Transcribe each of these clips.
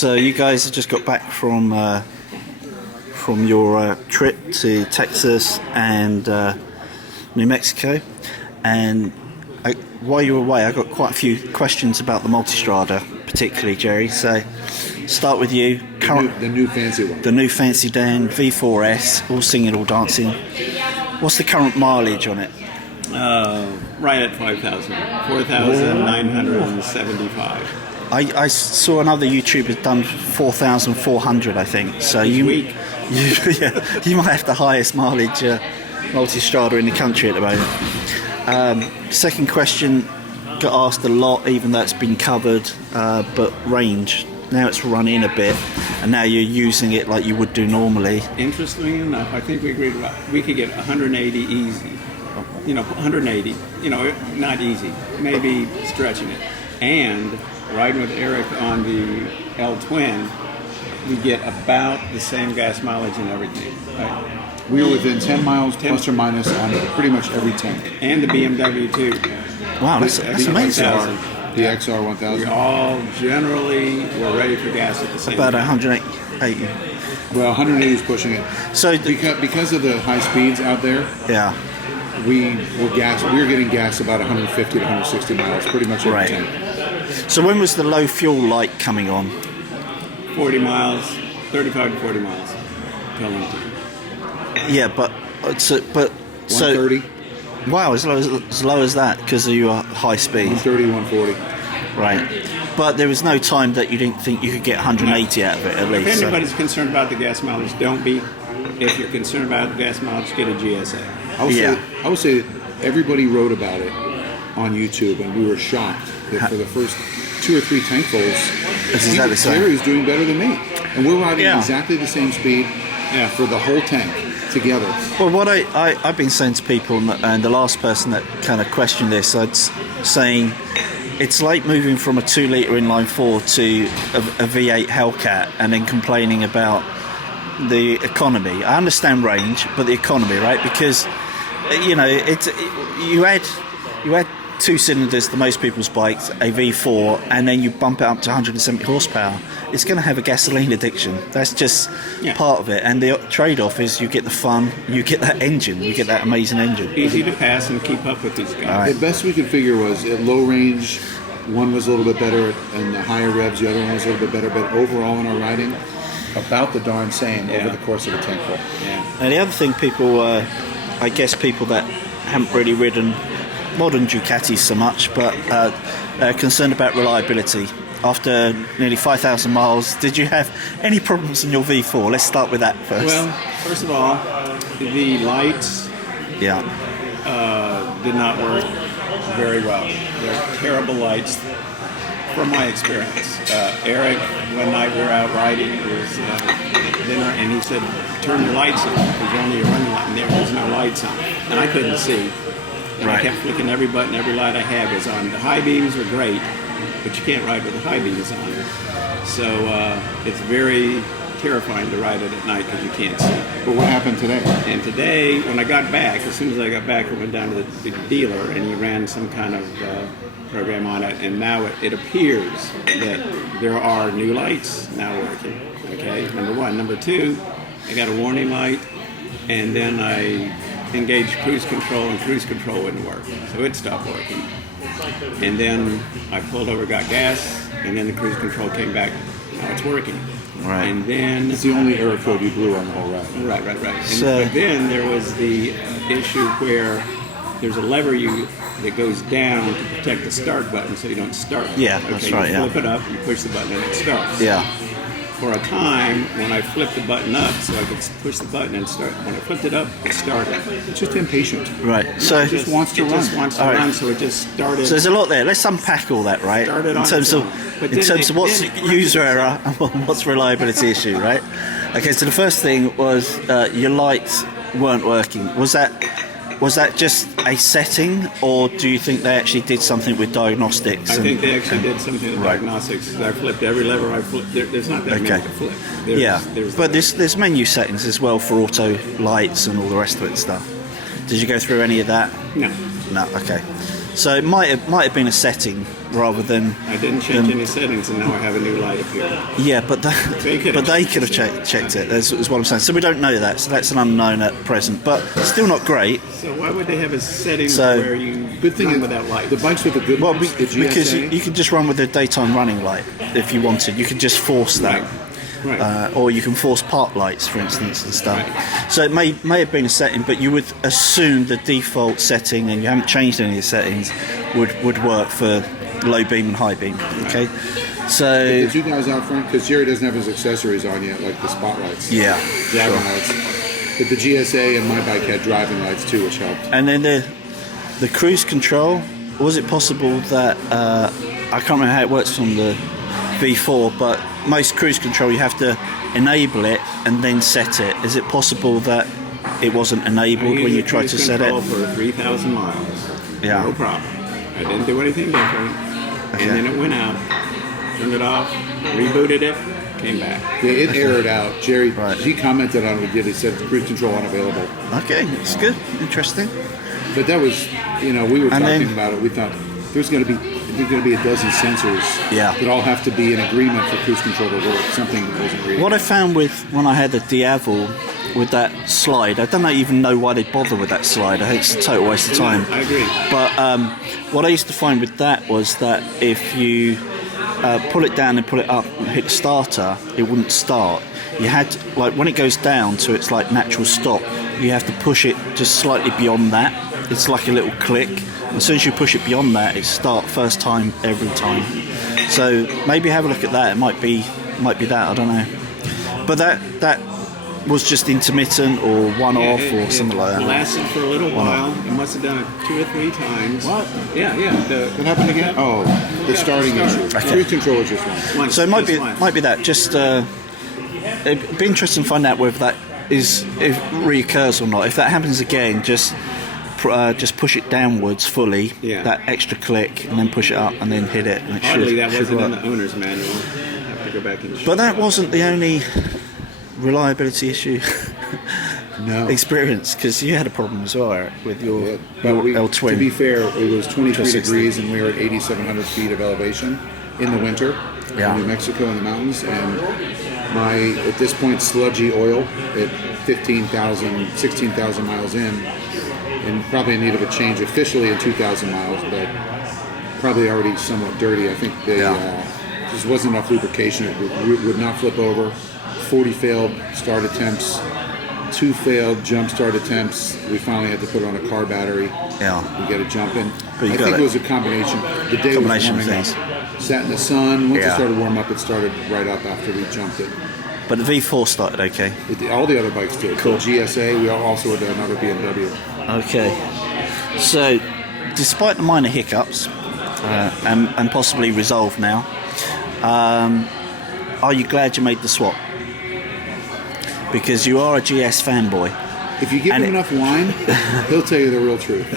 So you guys have just got back from your trip to Texas and New Mexico, and while you were away, I got quite a few questions about the Multistrada, particularly Jerry. So start with you. The new fancy one. The new fancy Dan V4S, all singing, all dancing. What's the current mileage on it? Right at 5,000, 4,975. I saw another YouTuber done 4,400, I think. So you might have the highest mileage Multistrada in the country at the moment. Second question, got asked a lot, even though it's been covered, but range. Now it's run in a bit, and now you're using it like you would do normally. Interestingly enough, I think we agreed about we could get 180 easy. 180. Not easy. Maybe stretching it. And riding with Eric on the L Twin, we get about the same gas mileage and everything. Right? We were within 10 miles plus or minus on pretty much every tank. And the BMW too. Wow, that's amazing. The XR 1000. We all generally were ready for gas at the same About time. 180. Well, 180 is pushing it. So because of the high speeds out there, yeah, we were getting gas about 150 to 160 miles, pretty much every tank. So when was the low fuel light coming on? 40 miles, 35 to 40 miles. Yeah, but 130. Wow, as low as that because of your high speed. 130, 140. Right. But there was no time that you didn't think you could get 180 out of it, at least. If anybody's concerned about the gas mileage, don't be. If you're concerned about the gas mileage, get a GSA. I would say everybody wrote about it on YouTube, and we were shocked that for the first 2 or 3 tankfuls, Terry's doing better than me. And we're riding exactly the same speed for the whole tank together. Well, what I've been saying to people, and the last person that kind of questioned this, I'd saying it's like moving from a 2-litre inline 4 to a V8 Hellcat and then complaining about the economy. I understand range, but the economy, right? Because you add 2 cylinders to most people's bikes, a V4, and then you bump it up to 170 horsepower. It's going to have a gasoline addiction. That's just part of it. And the trade-off is you get the fun, you get that engine, you get that amazing engine. Easy to pass and keep up with these guys. Right. The best we could figure was at low range, one was a little bit better, and the higher revs, the other one was a little bit better. But overall in our riding, about the darn same over the course of a tankful. Yeah. And the other thing people that haven't really ridden modern Ducatis so much, but are concerned about reliability. After nearly 5,000 miles, did you have any problems in your V4? Let's start with that first. Well, first of all, the lights did not work very well. They're terrible lights from my experience. Eric, one night we were out riding, it was dinner, and he said, turn your lights on, because you're only a running light, and there was no lights on. And I couldn't see. And I kept flicking every button, every light I had was on. The high beams were great, but you can't ride with the high beams on. So it's very terrifying to ride it at night because you can't see. But what happened today? And today, when I got back, as soon as I got back, I went down to the dealer, and he ran some kind of program on it, and now it appears that there are new lights now working. Okay, number one. Number two, I got a warning light, and then I engaged cruise control, and cruise control wouldn't work, so it stopped working. And then I pulled over, got gas, and then the cruise control came back. Now it's working. Right. And then It's the only error code you blew on the whole ride. Right. But then there was the issue where there's a lever that goes down to protect the start button so you don't start. Yeah, that's right. You flip it up, you push the button, and it starts. Yeah. For a time, when I flipped the button up so I could push the button and start, when I flipped it up, it started. It's just impatient. Right. So It just wants to run. So it just started. So there's a lot there. Let's unpack all that, right? Started In on terms its of own. But then what's it user error and what's reliability issue, right? Okay. So the first thing was your lights weren't working. Was that just a setting, or do you think they actually did something with diagnostics? I think they actually did something with diagnostics. I flipped every lever I flipped. There's not that many to flip. There's menu settings as well for auto lights and all the rest of it stuff. Did you go through any of that? No. No. Okay. So it might have been a setting rather than. I didn't change any settings, and now I have a new light appearing. Yeah, but they could have checked it. That's what I'm saying. So we don't know that. So that's an unknown at present, but still not great. So why would they have a setting where you good thing run without lights? The bikes with the good ones, the GSA, because you could just run with a daytime running light if you wanted. You could just force that. Right. Or you can force park lights, for instance, and stuff. Right. So it may have been a setting, but you would assume the default setting, and you haven't changed any of the settings, would work for low beam and high beam. Okay, so the two guys out front, because Jerry doesn't have his accessories on yet, like the spotlights, driving lights. But the GSA and my bike had driving lights too, which helped. And then the cruise control. Was it possible that I can't remember how it works on the V4, but most cruise control you have to enable it and then set it. Is it possible that it wasn't enabled when you tried to set it? For 3,000 miles. Yeah. No problem. I didn't do anything different. Okay. And then it went out, turned it off, rebooted it, came back. Yeah, it errored out. Jerry, Right. he commented on it. He said cruise control unavailable. Okay, it's good, interesting. But that was, we were And talking then- about it. We thought there's going to be a dozen sensors that all have to be in agreement for cruise control to work. Something that wasn't real. What I found when I had the Diavel with that slide, I don't even know why they bother with that slide. I think it's a total waste of time. I agree. But what I used to find with that was that if you pull it down and pull it up and hit the starter, it wouldn't start. You had when it goes down to its natural stop, you have to push it just slightly beyond that. It's like a little click. As soon as you push it beyond that, it starts first time every time. So maybe have a look at that. It might be that, I don't know. But that was just intermittent or one-off or something like that. It lasted for a little while. It must have done it 2 or 3 times. What? Yeah. What happened again? Oh, the starting issue. Okay. Cruise control is just one. So it might be that. Just it'd be interesting to find out whether that if reoccurs or not. If that happens again, just push it downwards fully, that extra click, and then push it up and then hit it. And Hardly that should wasn't work. in the owner's manual. I have to go back and check. But that wasn't the only reliability issue experience, because you had a problem as well, Eric, with your L-twin. To be fair, it was 23 360. degrees and we were at 8,700 feet of elevation in the winter in New Mexico in the mountains, and my, at this point, sludgy oil at 16,000 miles in, and probably in need of a change officially at 2,000 miles, but probably already somewhat dirty. I think just wasn't enough lubrication. It would not flip over. 40 failed start attempts, 2 failed jump start attempts. We finally had to put it on a car battery and get it jumping. I think it was a combination. The day was warming up. Sat in the sun. Once it started warm up, it started right up after we jumped it. But the V4 started okay. All the other bikes did. Cool. The GSA, we also had another BMW. Okay. So, despite the minor hiccups, and possibly resolved now, are you glad you made the swap? Because you are a GS fanboy. If you give him enough wine, he'll tell you the real truth.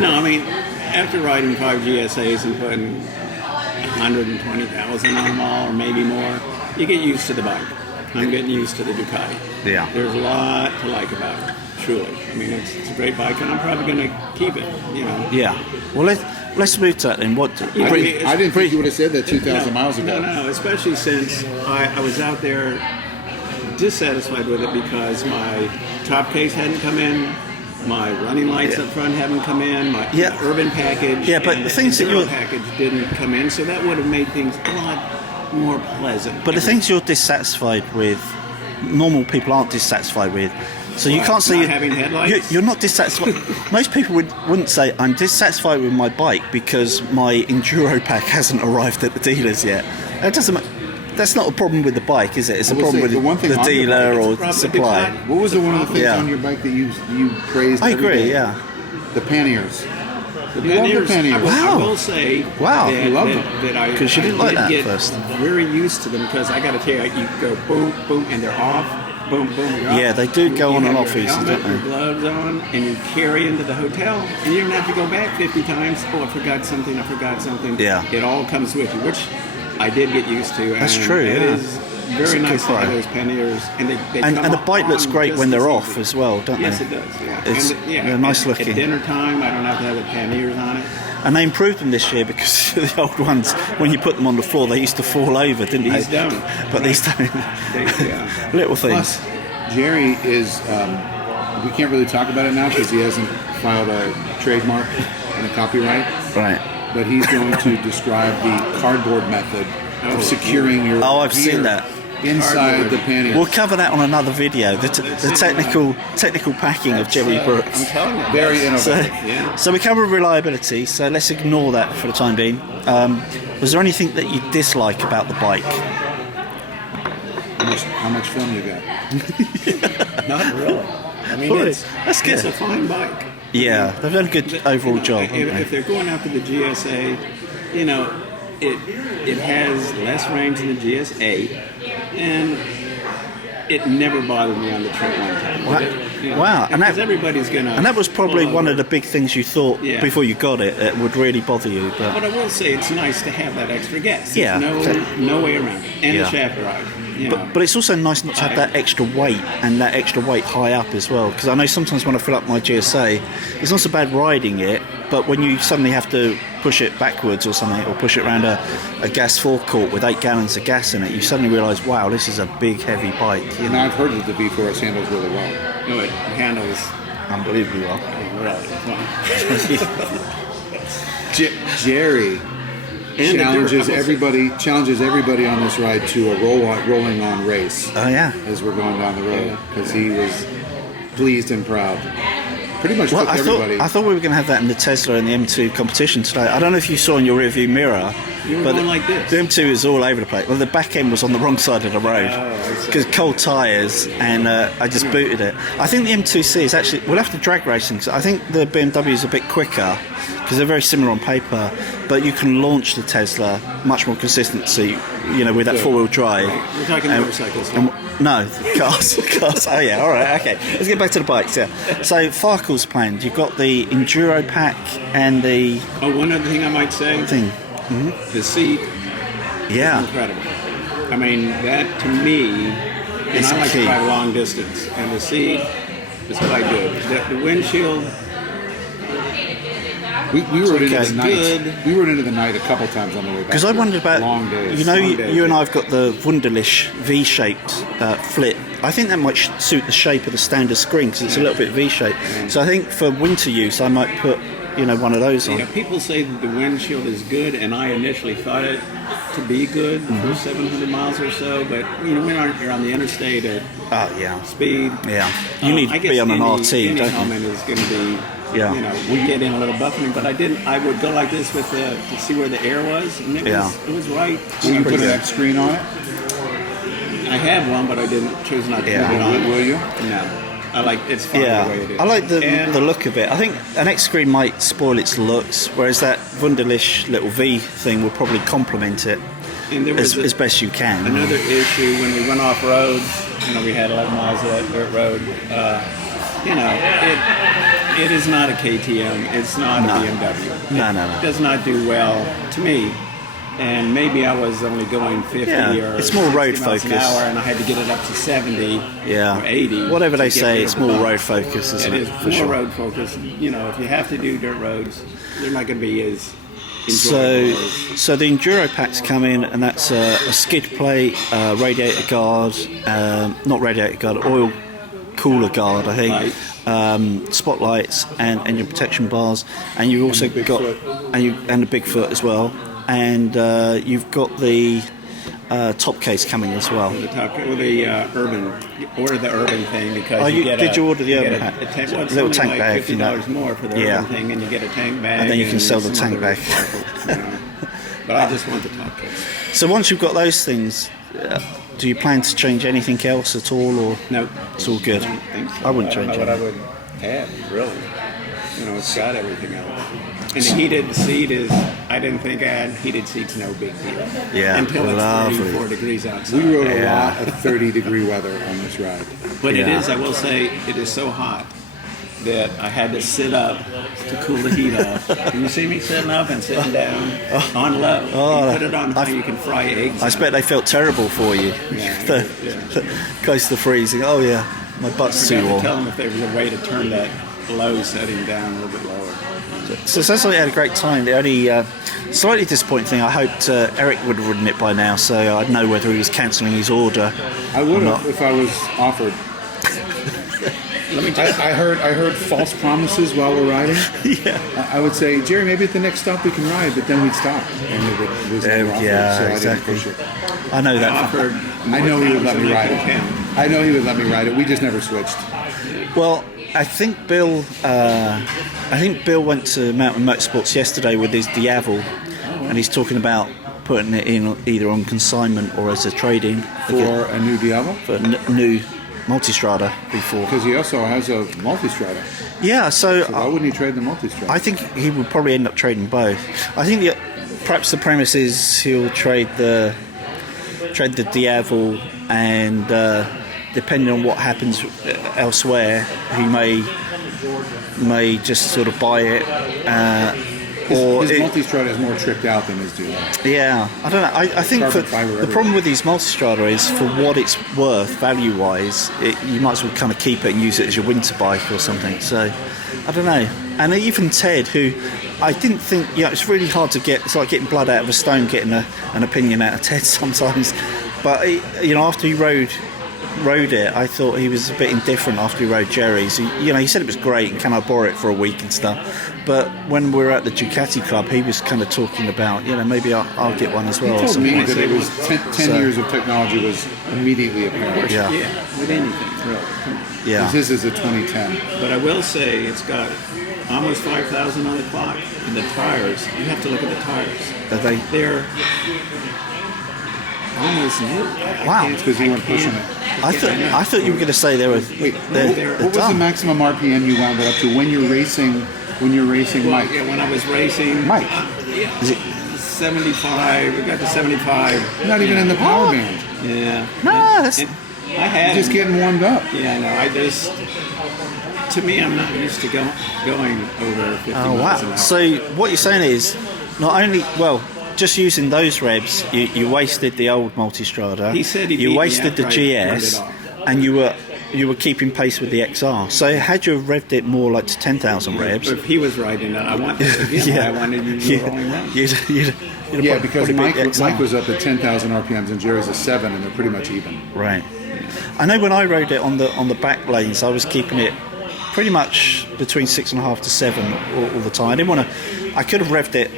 No, I mean, after riding 5 GSAs and putting 120,000 on them all, or maybe more, you get used to the bike. I'm getting used to the Ducati. Yeah. There's a lot to like about it, truly. I mean, it's a great bike, and I'm probably going to keep it, Yeah. Well, let's move to that then. I didn't think you would have said that 2,000 miles ago. No, especially since I was out there dissatisfied with it because my top case hadn't come in, my running lights up front haven't come in, my urban package but the things that package didn't come in, so that would have made things a lot more pleasant. But the things you're dissatisfied with, normal people aren't dissatisfied with. So you can't say having headlights? You're not dissatisfied. Most people wouldn't say I'm dissatisfied with my bike because my enduro pack hasn't arrived at the dealers yet. That doesn't. That's not a problem with the bike, is it? It's a problem with the dealer or the supply. What was one of the things on your bike that you praised? I agree. The panniers. The panniers. Wow. I will say that because you didn't like that get first. Very used to them because I got to tell you, you go boom, boom, and they're off. Boom, boom, you're off. Yeah, they do go on and off easy, don't your they? gloves on, and you carry into the hotel, and you don't have to go back 50 times. Oh, I forgot something. Yeah. It all comes with you, which I did get used to. That's true. It Yeah. is very nice to have those panniers, and and the bike looks great when they're off as well, don't yes, they? Yes, it does. Yeah, they're nice looking. At dinner time, I don't have to have the panniers on it. And they improved them this year because the old ones, when you put them on the floor, they used to fall over, didn't these they? Don't. But these don't. Little things. Plus, Jerry is. We can't really talk about it now because he hasn't filed a trademark and a copyright. Right. But he's going to describe the cardboard method of securing your. Oh, I've gear seen that. Inside the panniers. We'll cover that on another video. The technical packing of Jerry Brooks. I'm telling you, very innovative. So we covered reliability. So let's ignore that for the time being. Was there anything that you dislike about the bike? How much film you got? Not really. I mean, that's good. It's a fine bike. Yeah, they've done a good overall job. If they're going after the GSA, it has less range than the GS8, and it never bothered me on the trip one time. Wow. And everybody's gonna. And that was probably one of the big things you thought before you got it. It would really bother you. But I will say it's nice to have that extra gas. Yeah. No way around it. And the shaft drive. But it's also nice not to have that extra weight and that extra weight high up as well. Because I know sometimes when I fill up my GSA, it's not so bad riding it, but when you suddenly have to push it backwards or something, or push it around a gas forecourt with 8 gallons of gas in it, you suddenly realise, wow, this is a big, heavy bike. You know, I've heard that the V4S handles really well. No, it handles unbelievably well. Really. Jerry challenges everybody on this ride to a rolling on race. Oh yeah, as we're going down the road, because he was pleased and proud. Pretty much took everybody. I thought we were going to have that in the Tesla and the M2 competition today. I don't know if you saw in your rearview mirror, but like this. The M2 is all over the place. Well, the back end was on the wrong side of the road because cold tyres, and I just booted it. I think the M2C is actually. We'll have to drag racing because I think the BMW is a bit quicker because they're very similar on paper, but you can launch the Tesla much more consistency, with that four-wheel drive. We're talking motorcycles. No, cars. Oh yeah, all right, okay. Let's get back to the bikes. Yeah. So Farkle's planned. You've got the Enduro pack and the. Oh, one other thing I might say. Mm-hmm. The seat. Yeah. Is incredible. I mean, that to me, and I like to drive long distance, and the seat is quite good. The windshield. We rode into the night. We rode into the night a couple times on the way back. Because I wondered about long days. You and I've got the Wunderlich V-shaped flip. I think that might suit the shape of the standard screen because it's a little bit V-shaped. So I think for winter use, I might put one of those on. Yeah, people say that the windshield is good, and I initially thought it to be good for 700 miles or so. But when you're on the interstate at speed, you need to be on an RT. Any don't helmet you? is going to be. Yeah. We get in a little buffering, but I would go like this with to see where the air was, and it was right. Will you put that screen on it? I had one, but I choose not to put it on. Will you? No. I like it's fine the way it is. I like the look of it. I think an X screen might spoil its looks, whereas that Wunderlich little V thing will probably complement it as best you can. Another issue when we went off road, we had 11 miles of that dirt road. It is not a KTM. It's not a BMW. No. It does not do well to me. And maybe I was only going 50 or it's more road miles focus. an hour, and I had to get it up to 70 or 80. Whatever they say, it's more road focus, isn't it? It is more road focus. If you have to do dirt roads, they're not going to be as enjoyable. So the Enduro pack's come in, and that's a skid plate, radiator guard, not radiator guard, oil cooler guard, I think. Right. Spotlights and your protection bars, and you've also got and the Bigfoot as well, and you've got the top case coming as well. The urban thing because did you order the urban pack? Little tank bag, $50 more for the urban thing, and you get a tank bag, and then you can sell the tank bag. But I just want the top case. So once you've got those things. Do you plan to change anything else at all, or no? It's all good. I don't think so. I wouldn't change it. What I would add, really. It's got everything else. And the heated seat is. I didn't think heated seats no big deal. Yeah, until lovely. It's 34 degrees outside. We rode a lot of 30-degree weather on this ride. But it is. I will say, it is so hot that I had to sit up to cool the heat off. Can you see me sitting up and sitting down on low? You put it on high, you can fry eggs. I expect they felt terrible for you. Yeah. Close to freezing. Oh yeah, my butt's too warm. Tell them if there was a way to turn that low setting down a little bit lower. So it sounds like you had a great time. The only slightly disappointing thing, I hoped Eric would have ridden it by now, so I'd know whether he was cancelling his order. I would have if I was offered. I heard false promises while we're riding. Yeah. I would say, Jerry, maybe at the next stop we can ride, but then we'd stop. And it was never offered, so exactly. I didn't push it. I know that. I know he would let me ride it. I know he would let me ride it. We just never switched. Well, I think Bill went to Mountain Motorsports yesterday with his Diavel, and he's talking about putting it in either on consignment or as a trade-in For a new Diavel? For a new Multistrada V4. Because he also has a Multistrada. Yeah, so why wouldn't he trade the Multistrada? I think he would probably end up trading both. I think perhaps the premise is he'll trade the Diavel, and depending on what happens elsewhere, he may just sort of buy it. His Multistrada is more tricked out than his Duo. Yeah, I don't know. I think the problem with these Multistrada is for what it's worth, value-wise, you might as well kind of keep it and use it as your winter bike or something. So, I don't know. And even Ted, who I didn't think, it's really hard to get. It's like getting blood out of a stone, getting an opinion out of Ted sometimes. But after he rode it, I thought he was a bit indifferent after he rode Jerry's. He said it was great and can I borrow it for a week and stuff. But when we were at the Ducati Club, he was kind of talking about, maybe I'll get one as well. He told me that it was 10 years of technology was immediately apparent. Yeah, with anything, really. Yeah. This is a 2010. But I will say it's got almost 5,000 on the clock, and the tires. You have to look at the tires. They're almost new. Wow. It's because you weren't pushing it. I thought you were going to say they were. Wait, what was the maximum RPM you wound up to when you're racing? When you're racing, Mike? Yeah, when I was racing, Mike. Is it 75? We got to 75. Not even in the power band. Yeah. No, that's. You're just getting warmed up. Yeah, no. To me, I'm not used to going over 50 miles an hour. So what you're saying is, not only just using those revs, you wasted the old Multistrada. He said you wasted the GS, and you were keeping pace with the XR. So had you revved it more like to 10,000 revs? If he was riding it, I wanted you rolling around. Yeah, because Mike was up at 10,000 RPMs and Jerry's at 7, and they're pretty much even. Right. I know when I rode it on the back lanes, I was keeping it pretty much between 6.5 to 7 all the time. I could have revved it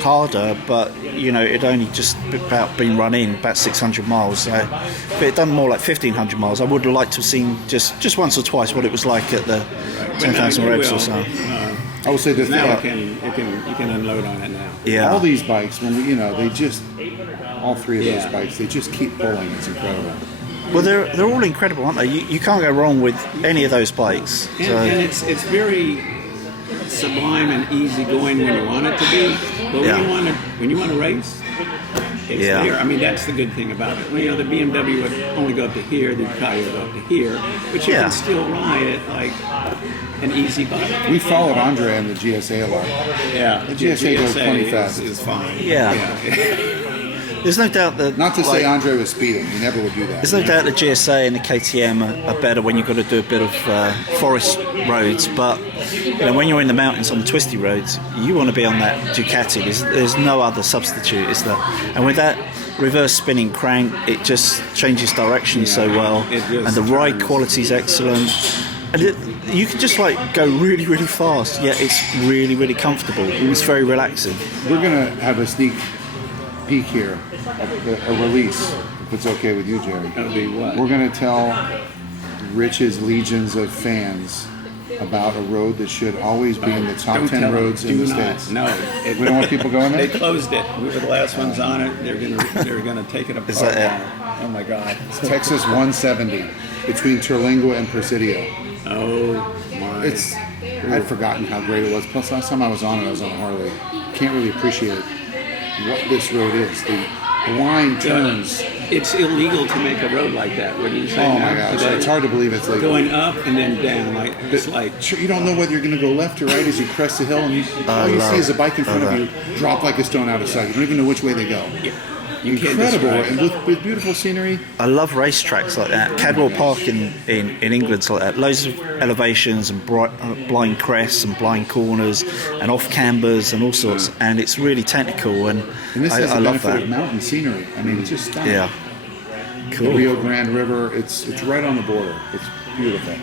harder, but it'd only just about been run in about 600 miles. So if it had done more like 1,500 miles, I would have liked to have seen just once or twice what it was like at the 10,000 revs or so. I would say this now you can unload on it now. Yeah. All these bikes, when they just all three of those bikes, they just keep pulling. It's incredible. Well, they're all incredible, aren't they? You can't go wrong with any of those bikes. And it's very sublime and easy going when you want it to be, but when you want to race, it's there. I mean, that's the good thing about it. The BMW would only go up to here, the Ducati would go up to here, but you can still ride it like an easy bike. We followed Andre on the GSA a lot. Yeah, the GSA goes plenty fast. Is fine. Yeah. There's no doubt that. Not to say Andre was speeding. He never would do that. There's no doubt the GSA and the KTM are better when you've got to do a bit of forest roads, but when you're in the mountains on the twisty roads, you want to be on that Ducati. There's no other substitute, is there? And with that reverse spinning crank, it just changes direction so well, and the ride quality is excellent. And you can just go really, really fast, yet it's really, really comfortable. It's very relaxing. We're gonna have a sneak peek here, a release, if it's okay with you, Jerry. That'll be what? We're going to tell Rich's legions of fans about a road that should always be in the top 10 roads in the States. No. We don't want people going there? They closed it. We were the last ones on it. They're gonna take it apart. Is that it? Oh my God. It's Texas 170 between Terlingua and Presidio. Oh my. I'd forgotten how great it was. Plus, last time I was on it, I was on a Harley. Can't really appreciate what this road is. The line turns it's illegal to make a road like that. What do you say? Oh now? my gosh, Today? it's hard to believe it's legal. Going up and then down, like it's like Sure, you don't know whether you're going to go left or right as you crest the hill, and all you see is a bike in front of you drop like a stone out of sight. You don't even know which way they go. you can't Incredible, describe and it. with beautiful scenery. I love racetracks like that. Cadwell Park in England's like that. Loads of elevations and blind crests and blind corners and off cambers and all sorts. And it's really technical, and And this has I the love benefit that. of mountain scenery. I mean, it's just stunning. Yeah, The cool. Rio Grande River, it's right on the border. It's beautiful.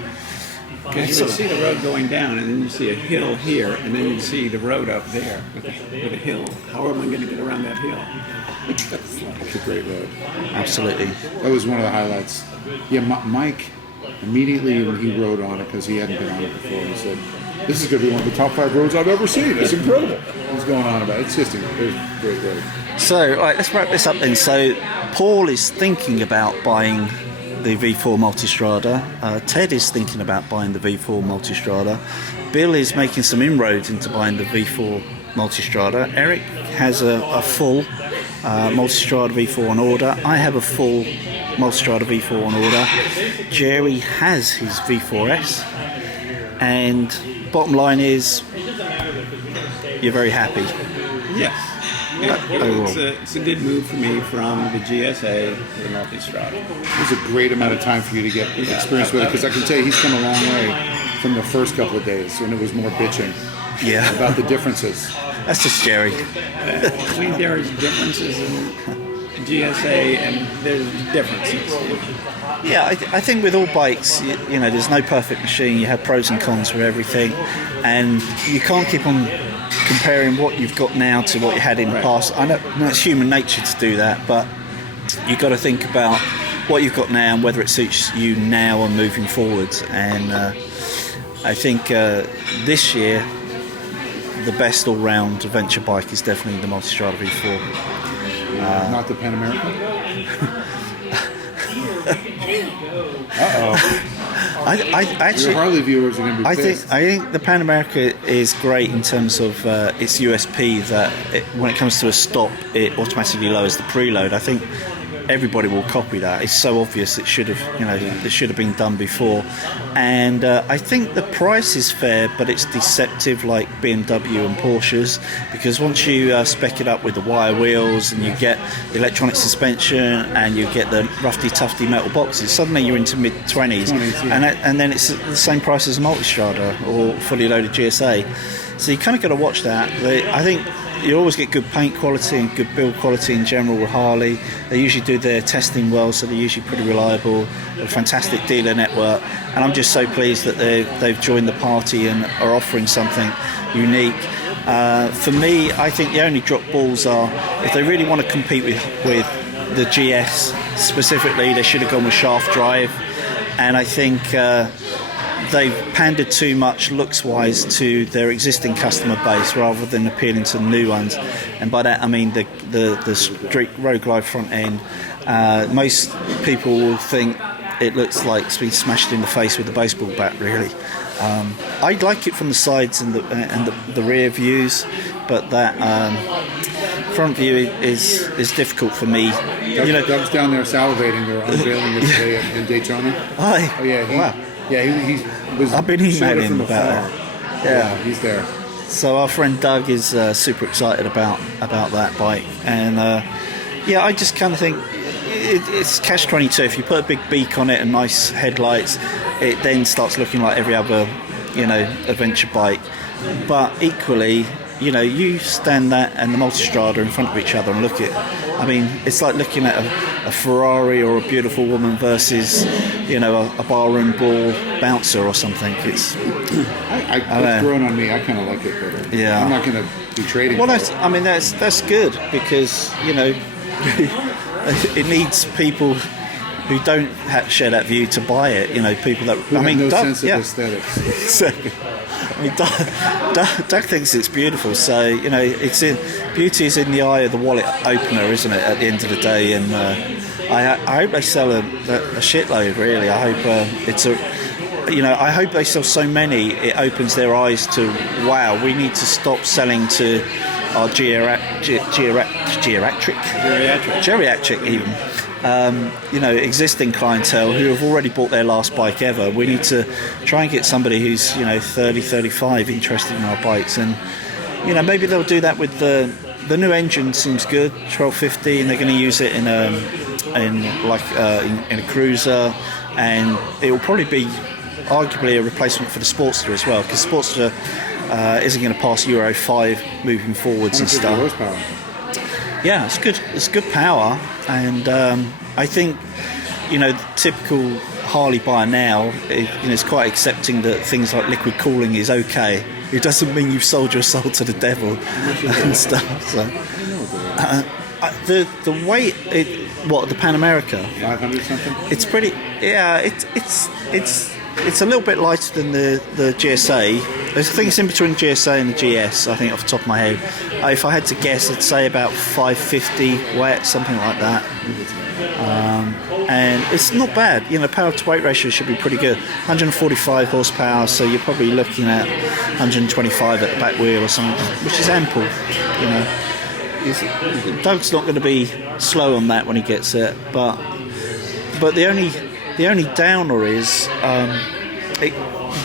Because you can see the road going down, and then you see a hill here, and then you see the road up there with a hill. How am I going to get around that hill? It's a great road. Absolutely. That was one of the highlights. Yeah, Mike, immediately when he rode on it, because he hadn't been on it before, he said, "This is going to be one of the top 5 roads I've ever seen. It's incredible." He's going on about it. It's just a great road. So, right, let's wrap this up then. So, Paul is thinking about buying the V4 Multistrada. Ted is thinking about buying the V4 Multistrada. Bill is making some inroads into buying the V4 Multistrada. Eric has a full Multistrada V4 on order. I have a full Multistrada V4 on order. Jerry has his V4S. And bottom line is, you're very happy. Yes. It's a good move for me from the GSA to the Multistrada. It was a great amount of time for you to get experience with it, because I can tell you he's come a long way from the first couple of days when it was more bitching Yeah, about the differences. that's just Jerry. I mean, there is differences in GSA, and there's differences. Yeah, I think with all bikes, you know, there's no perfect machine. You have pros and cons for everything, and you can't keep on comparing what you've got now to what you had in the past. I know it's human nature to do that, but you've got to think about what you've got now and whether it suits you now and moving forwards. And I think this year, the best all-round adventure bike is definitely the Multistrada V4. Not the Pan American? Uh-oh. I actually, Your Harley viewers are going to be I pissed. think the Pan America is great in terms of its USP, that when it comes to a stop, it automatically lowers the preload. I think everybody will copy that. It's so obvious. It should have been done before. And I think the price is fair, but it's deceptive, like BMW and Porsches, because once you spec it up with the wire wheels and you get the electronic suspension and you get the roughy tufty metal boxes, suddenly you're into mid-20s, and then it's the same price as a Multistrada or fully loaded GSA. So you kind of got to watch that. I think you always get good paint quality and good build quality in general with Harley. They usually do their testing well, so they're usually pretty reliable. A fantastic dealer network, and I'm just so pleased that they've joined the party and are offering something unique. For me, I think the only drop balls are, if they really want to compete with the GS specifically, they should have gone with shaft drive, and I think they've pandered too much looks-wise to their existing customer base rather than appealing to new ones. And by that I mean the street road glide front end. Most people will think it looks like it's been smashed in the face with a baseball bat, really. I like it from the sides and the rear views, but that front view is difficult for me. Doug's down there salivating. They're unveiling it today in Daytona. Hi. Oh yeah, Wow. He was. I've been emailing him about afar. that. Yeah, he's there. So our friend Doug is super excited about that bike, and I just kind of think it's catch-22. If you put a big beak on it and nice headlights, it then starts looking like every other adventure bike. But equally, you stand that and the Multistrada in front of each other and look at. I mean, it's like looking at a Ferrari or a beautiful woman versus a barroom brawl bouncer or something. It's it's grown on me. I kind of like it better. Yeah, I'm not going to be trading. Well, that's good, because it needs people who don't share that view to buy it. People that Who have no sense of aesthetics. So, Doug thinks it's beautiful. So beauty is in the eye of the wallet opener, isn't it? At the end of the day, and I hope they sell a shitload. Really, I hope I hope they sell so many it opens their eyes to, wow, we need to stop selling to our geriatric even existing clientele who have already bought their last bike ever. We need to try and get somebody who's 30, 35 interested in our bikes, and maybe they'll do that with the new engine. Seems good, 1250, and they're going to use it in a cruiser, and it will probably be arguably a replacement for the Sportster as well, because Sportster isn't going to pass Euro 5 moving forwards and stuff. Horsepower. Yeah, it's good. It's good power, and I think the typical Harley buyer now is quite accepting that things like liquid cooling is okay. It doesn't mean you've sold your soul to the devil and stuff. So the weight, the Pan America, 500 something. it's pretty. Yeah, it's a little bit lighter than the GSA. I think it's in between the GSA and the GS, I think, off the top of my head. If I had to guess, I'd say about 550 weight, something like that. And it's not bad. Power to weight ratio should be pretty good. 145 horsepower, so you're probably looking at 125 at the back wheel or something, which is ample. Doug's not going to be slow on that when he gets it, but the only downer is it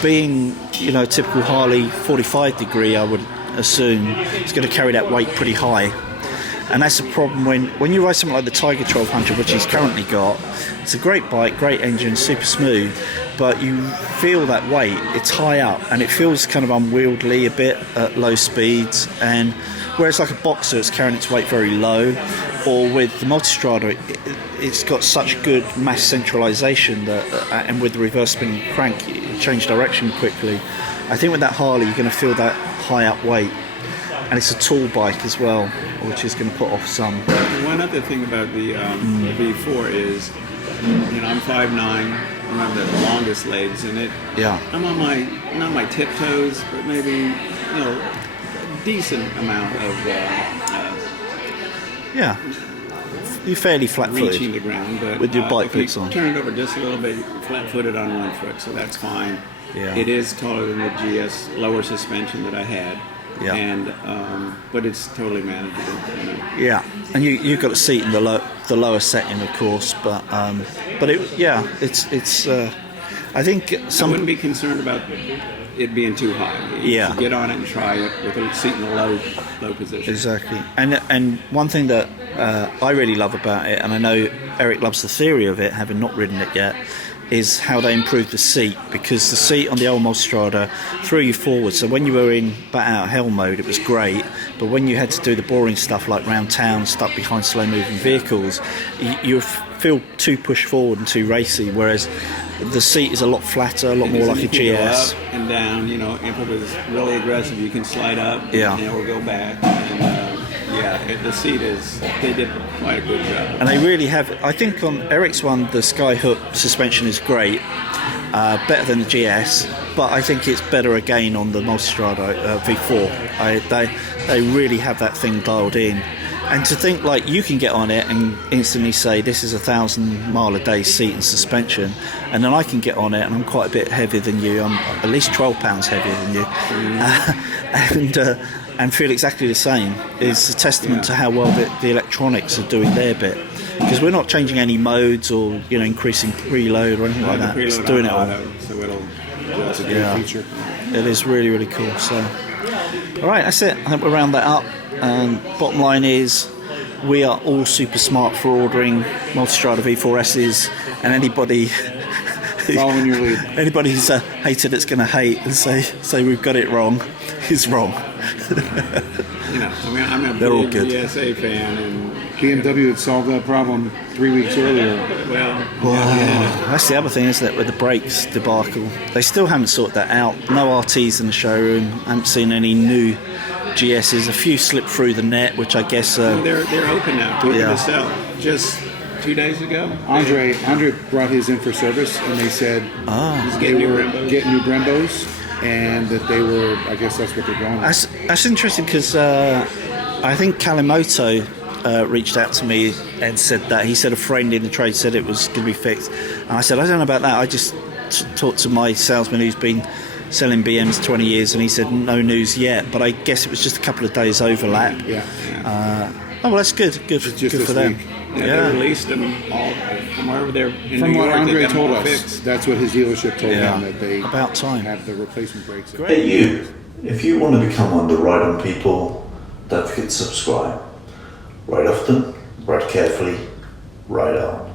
being a typical Harley 45 degree. I would assume it's going to carry that weight pretty high, and that's a problem when you ride something like the Tiger 1200, which he's currently got. It's a great bike, great engine, super smooth, but you feel that weight. It's high up, and it feels kind of unwieldy a bit at low speeds. And whereas like a Boxer, it's carrying its weight very low, or with the Multistrada, it's got such good mass centralisation that, and with the reverse spinning crank, you change direction quickly. I think with that Harley, you're going to feel that high up weight, and it's a tall bike as well, which is going to put off some. One other thing about the V4 is, I'm 5'9", I have the longest legs in it. Yeah. I'm on not my tiptoes, but maybe a decent amount of You're fairly flat-footed reaching the ground, but with your bike if you boots on. turn it over just a little bit, flat-footed on one foot, so that's fine. Yeah. It is taller than the GS lower suspension that I had. Yeah. And but it's totally manageable. Yeah, and you've got a seat in the lower setting, of course, but it's. I think I wouldn't be concerned about it being too high. You should get on it and try it with a seat in the low position. Exactly, and one thing that I really love about it, and I know Eric loves the theory of it, having not ridden it yet, is how they improved the seat, because the seat on the old Multistrada threw you forward. So when you were in bat out hell mode, it was great, but when you had to do the boring stuff like round town, stuck behind slow moving vehicles, you feel too pushed forward and too racy, whereas the seat is a lot flatter, a lot more like a GS. Go up and down, if it was really aggressive, you can slide up or go back. And, the seat they did quite a good job. And they really have. I think on Eric's one, the Skyhook suspension is great, better than the GS, but I think it's better again on the Multistrada V4. They really have that thing dialed in. And to think like you can get on it and instantly say this is 1,000 mile a day seat and suspension, and then I can get on it and I'm quite a bit heavier than you. I'm at least 12 pounds heavier than you, and feel exactly the same. Is a testament to how well the electronics are doing their bit, because we're not changing any modes or increasing preload or anything like that. It's doing it all. So it'll That's a great feature. It is really, really cool. So, all right, that's it. I think we'll round that up. Bottom line is, we are all super smart for ordering Multistrada V4Ss, and anybody Following your lead. Anybody who's hated it's going to hate and say we've got it wrong is wrong. I'm a big GSA fan, and BMW had solved that problem 3 weeks earlier. That's the other thing, isn't it, with the brakes debacle. They still haven't sorted that out. No RTs in the showroom. I haven't seen any new GSs. A few slipped through the net, which I guess they're open now. To sell. Just 2 days ago, Andre brought his in for service, and they said they were getting new Brembos, and that they were, I guess that's what they're going with. That's interesting, because I think Kalimoto reached out to me and said that he said a friend in the trade said it was going to be fixed, and I said I don't know about that. I just talked to my salesman who's been selling BMs 20 years, and he said no news yet, but I guess it was just a couple of days overlap. Oh, well, that's good. Good, Just good this for them. week. Yeah, they released them all from wherever they're in From New what York. Andre they got them told all us, fixed. that's what his dealership told Yeah. him, that they About time. have the replacement brakes. Hey you, if you want to become one of the Ride On people, don't forget to subscribe. Ride often, ride carefully, ride on.